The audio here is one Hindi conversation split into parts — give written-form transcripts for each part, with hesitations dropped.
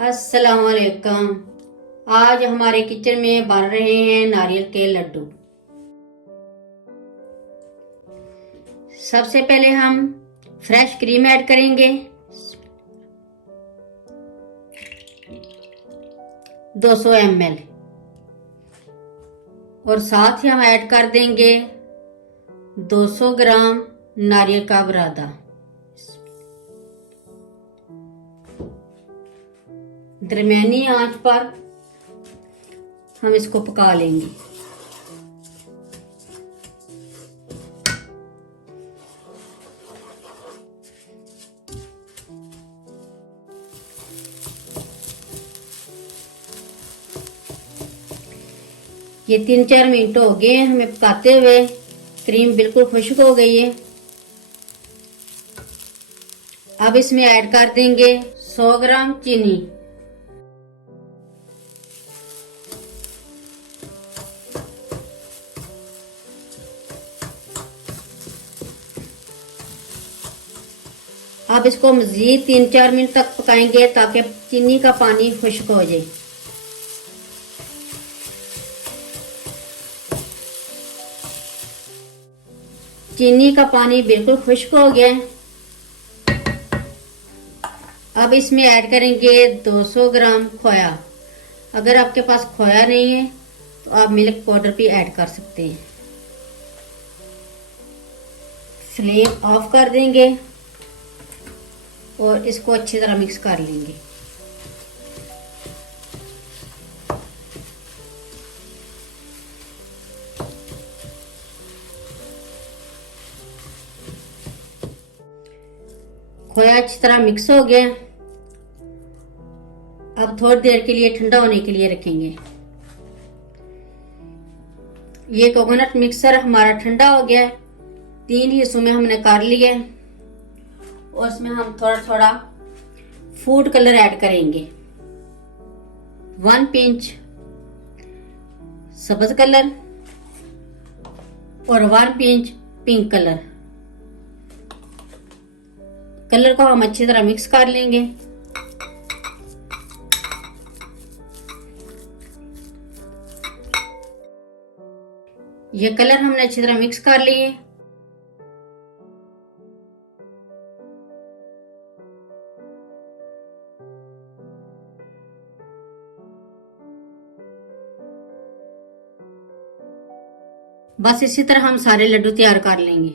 अस्सलाम वालेकुम। आज हमारे किचन में बन रहे हैं नारियल के लड्डू। सबसे पहले हम फ्रेश क्रीम ऐड करेंगे 200 ml और साथ ही हम ऐड कर देंगे 200 ग्राम नारियल का बुरादा। दरमियानी आंच पर हम इसको पका लेंगे। ये 3-4 मिनट हो गए हैं हमें पकाते हुए। क्रीम बिल्कुल खुश्क हो गई है। अब इसमें ऐड कर देंगे 100 ग्राम चीनी। अब इसको मजीद 3-4 मिनट तक पकाएंगे ताकि चीनी का पानी खुश्क हो जाए। चीनी का पानी बिल्कुल खुश्क हो गया है। अब इसमें ऐड करेंगे 200 ग्राम खोया। अगर आपके पास खोया नहीं है तो आप मिल्क पाउडर भी ऐड कर सकते हैं। फ्लेम ऑफ कर देंगे और इसको अच्छी तरह मिक्स कर लेंगे। खोया अच्छी तरह मिक्स हो गया। अब थोड़ी देर के लिए ठंडा होने के लिए रखेंगे। ये कोकोनट मिक्सर हमारा ठंडा हो गया है। 3 हिस्सों में हमने कर लिया है और इसमें हम थोड़ा थोड़ा फूड कलर ऐड करेंगे। 1 पिंच सब्ज कलर और 1 पिंच पिंक कलर। कलर को हम अच्छी तरह मिक्स कर लेंगे। ये कलर हमने अच्छी तरह मिक्स कर लिए। बस इसी तरह हम सारे लड्डू तैयार कर लेंगे।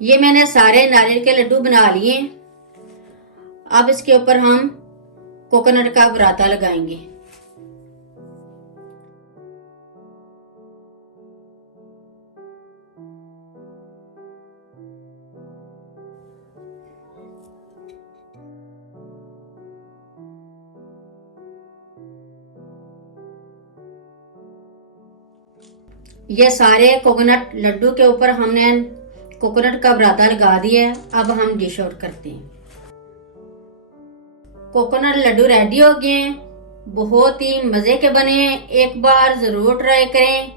ये मैंने सारे नारियल के लड्डू बना लिए। अब इसके ऊपर हम कोकोनट का बुरादा लगाएंगे। ये सारे कोकोनट लड्डू के ऊपर हमने कोकोनट का बुरादा लगा दिया है। अब हम डिश आउट करते हैं। कोकोनट लड्डू रेडी हो गए हैं। बहुत ही मजे के बने हैं। एक बार जरूर ट्राई करें।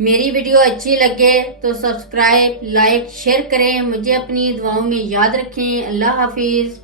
मेरी वीडियो अच्छी लगे तो सब्सक्राइब, लाइक, शेयर करें। मुझे अपनी दुआओं में याद रखें। अल्लाह हाफिज।